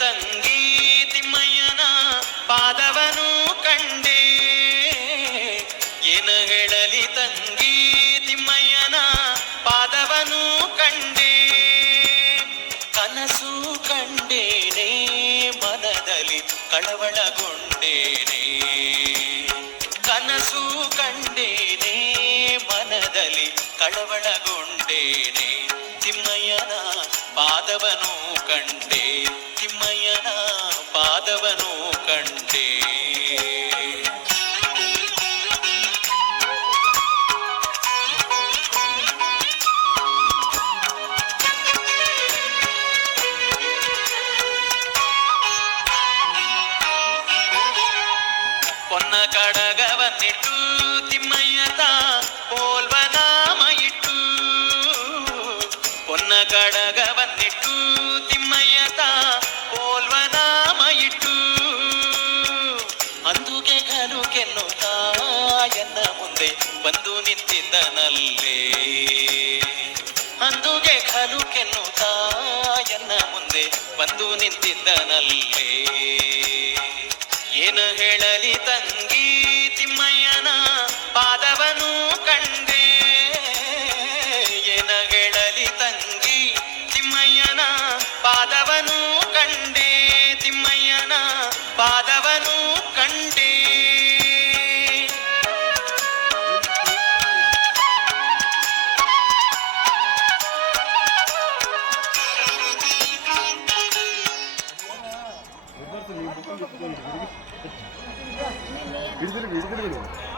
ತಂಗಿ ತಿಮ್ಮಯ್ಯನ ಪಾದವನು ಕಂಡೆ. ಏನು ಹೇಳಲಿ ತಂಗಿ ತಿಮ್ಮಯ್ಯನ ಪಾದವನು ಕಂಡೆ. ಕನಸು ಕಂಡೇನೆ ಮನದಲ್ಲಿ ಕಳವಳಗೊಂಡೇನೆ. ಕನಸು ಕಂಡೇನೆ ಮನದಲ್ಲಿ ಕಳವಳಗೊಂಡೇನೆ. ತಿಮ್ಮಯ್ಯನ ಪಾದವನು ಕಂಡೆ. ತಿಮ್ಮಯ್ಯನ ಪಾದವನು ಕಂಡೆ. ಪೊನ್ನ ಕಡಗವನ್ನಿಟ್ಟು ತಿಮ್ಮಯ್ಯತ ಪೋಲ್ವ ನಾಮ ಇಟ್ಟು. ಪೊನ್ನ ಕಡಗವನ್ನಿಟ್ಟು ತಿಮ್ಮಯ್ಯತ ಪೋಲ್ವ ನಾಮ ಇಟ್ಟು. ಅಂದುಗೆ ಘನು ಕೆನ್ನುತ್ತಾ ಎನ್ನ ಮುಂದೆ ಬಂದು ನಿಂತಿದ್ದನಲ್ಲೇ. ಅಂದುಗೆ ಘನು ಕೆನ್ನುತ್ತಾ ಎನ್ನ ಮುಂದೆ ಬಂದು ನಿಂತಿದ್ದನಲ್ಲೇ. ಏನು ಹೇಳಲಿ ತಂಗಿ ತಿಮ್ಮಯ್ಯನ ಪಾದವನು ಕಂಡೆ. ಏನು ಹೇಳಲಿ ತಂಗಿ ತಿಮ್ಮಯ್ಯನ ಪಾದವನು ಕಂಡೆ. ತಿಮ್ಮಯ್ಯನ ಪಾದವನು ಕಂಡೆ. ಹಿಡಿದಿರು